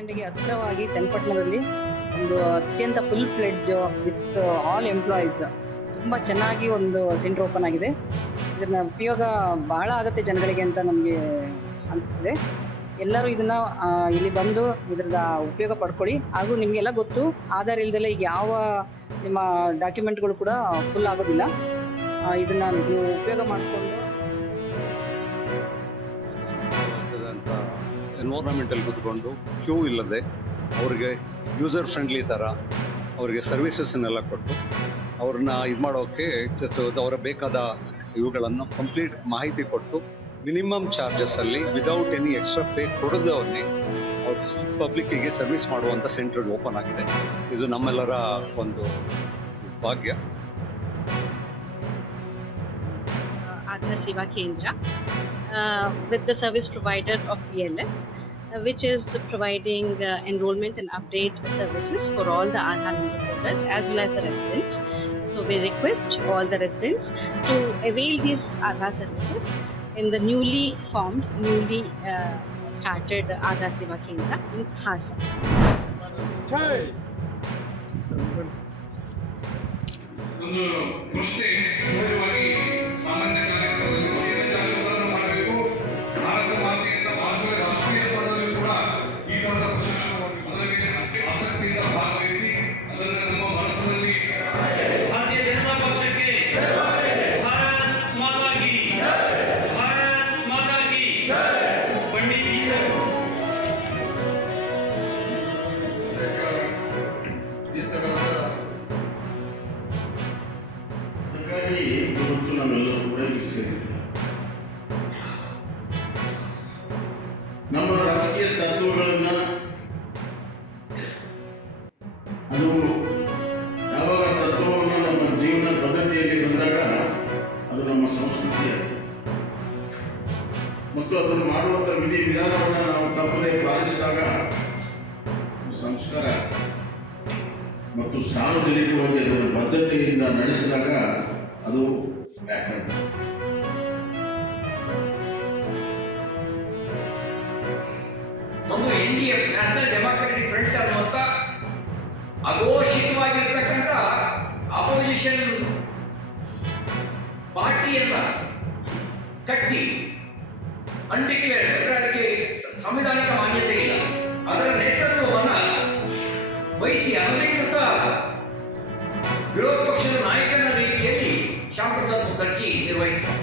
ಸ್ಟ್ಯಾಂಡ್‌ಗೆ ಹತ್ತಿರವಾಗಿ ಚನ್ನಪಟ್ಟಣದಲ್ಲಿ ಒಂದು ಅತ್ಯಂತ full fledge with all employees ತುಂಬಾ ಚೆನ್ನಾಗಿ ಒಂದು ಸೆಂಟರ್ ಓಪನ್ ಆಗಿದೆ. ಇದನ್ನ ಉಪಯೋಗ ಬಹಳ ಆಗುತ್ತೆ ಜನಗಳಿಗೆ ಅಂತ ನಮಗೆ ಅನಿಸ್ತಿದೆ. ಎಲ್ಲರೂ ಇದನ್ನ ಇಲ್ಲಿ ಬಂದು ಇದರದ ಉಪಯೋಗ ಪಡ್ಕೊಳ್ಳಿ. ಹಾಗೂ ನಿಮಗೆಲ್ಲ ಗೊತ್ತು, ಆಧಾರ್ ಇಲ್ದಲೆ ಈಗ ಯಾವ ನಿಮ್ಮ ಡಾಕ್ಯುಮೆಂಟ್ಗಳು ಕೂಡ ಫುಲ್ ಆಗೋದಿಲ್ಲ. ಇದನ್ನ ನೀವು ಉಪಯೋಗ ಮಾಡಿಕೊಂಡು ಎನ್ವೈರನ್ಮೆಂಟಲ್ಲಿ ಕೂತ್ಕೊಂಡು ಕ್ಯೂ ಇಲ್ಲದೆ ಅವ್ರಿಗೆ ಯೂಸರ್ ಫ್ರೆಂಡ್ಲಿ ಥರ ಅವ್ರಿಗೆ ಸರ್ವಿಸಸ್ನೆಲ್ಲ ಕೊಟ್ಟು ಅವ್ರನ್ನ ಇದು ಮಾಡೋಕ್ಕೆ ಅವರ ಬೇಕಾದ ಇವುಗಳನ್ನು ಕಂಪ್ಲೀಟ್ ಮಾಹಿತಿ ಕೊಟ್ಟು ಮಿನಿಮಮ್ ಚಾರ್ಜಸ್ಸಲ್ಲಿ ವಿದೌಟ್ ಎನಿ ಎಕ್ಸ್ಟ್ರಾ ಪೇ ಕೊಡದವ್ರನ್ನೇ ಅವ್ರ ಪಬ್ಲಿಕ್ಕಿಗೆ ಸರ್ವಿಸ್ ಮಾಡುವಂಥ ಸೆಂಟರ್ ಓಪನ್ ಆಗಿದೆ. ಇದು ನಮ್ಮೆಲ್ಲರ ಒಂದು ಭಾಗ್ಯ. Aadhar Seva Kendra with the service provider of BLS, which is providing enrollment and update services for all the Aadhar number holders as well as the residents. So we request all the residents to avail these Aadhar services in the newly started Aadhar Seva Kendra in Hasan. ಒಂದು ಪ್ರಶ್ನೆ ಸಹಜವಾಗಿ ಸಾಮಾನ್ಯ ಕಾರ್ಯಕ್ರಮದಲ್ಲಿ ವಚನ ಜಾಗೃತವನ್ನು ಮಾಡಬೇಕು. ಭಾರತ ಮಾತೆಯಿಂದ ಭಾರತದ ರಾಷ್ಟ್ರೀಯ ಸ್ತರದಲ್ಲೂ ಕೂಡ ಈ ತರದ ಪ್ರಶಸ್ತಿಗಳನ್ನು ಅದರಲ್ಲಿ ಆಸಕ್ತಿಯಿಂದ ಭಾಗವಹಿಸಿ ಅದನ್ನು ನಮ್ಮ ಮನಸ್ಸಿನಲ್ಲಿ ಭಾರತೀಯ ಜನತಾ ಪಕ್ಷಕ್ಕೆ ಭಾರತ್ ಮಾತಾ ಕಿ ಭಾರತ್ ಮಾತಾ ಕಿ ಹಾಗಾಗಿ ಇವತ್ತು ನಾವೆಲ್ಲರೂ ಕೂಡ ಸೇರಿದ್ದೇವೆ. ನಮ್ಮ ರಾಜಕೀಯ ತತ್ವಗಳನ್ನ ಅದು ಯಾವಾಗ ತತ್ವವನ್ನು ನಮ್ಮ ಜೀವನ ಪದ್ಧತಿಯಲ್ಲಿ ಬಂದಾಗ ಅದು ನಮ್ಮ ಸಂಸ್ಕೃತಿಯಾಗಿದೆ ಮತ್ತು ಅದನ್ನು ಮಾಡುವಂಥ ವಿಧಿ ವಿಧಾನವನ್ನು ನಾವು ತಪ್ಪದೇ ಪಾಲಿಸಿದಾಗ ಸಂಸ್ಕಾರ ಮತ್ತು ಸಾರ್ವಜನಿಕವಾಗಿ ಅದನ್ನು ಬದ್ಧತೆಯಿಂದ ನಡೆಸಿದಾಗ ಅದು ವ್ಯಾಕರಣ. ಒಂದು NDF ನ್ಯಾಷನಲ್ ಡೆಮಾಕ್ರೆಟಿಕ್ ಫ್ರಂಟ್ ಅನ್ನುವಂಥ ಅಘೋಷಿತವಾಗಿರ್ತಕ್ಕಂಥ ಅಪೋಸಿಷನ್ ಪಾರ್ಟಿಯನ್ನ ಕಟ್ಟಿ ಅನ್ಡಿಕ್ಲೇರ್ಡ್ ಅಂದರೆ ಅದಕ್ಕೆ ಸಂವಿಧಾನಿಕ ಮಾನ್ಯತೆ ಇಲ್ಲ, ಅದರ ನೇತೃತ್ವವನ್ನು ವಹಿಸಿ ಅನಧಿಕೃತ ವಿರೋಧ ಪಕ್ಷದ ನಾಯಕನ ರೀತಿಯಲ್ಲಿ ಶ್ಯಾಮ್ ಪ್ರಸಾದ್ ಮುಖರ್ಜಿ ನಿರ್ವಹಿಸಿದ್ದಾರೆ.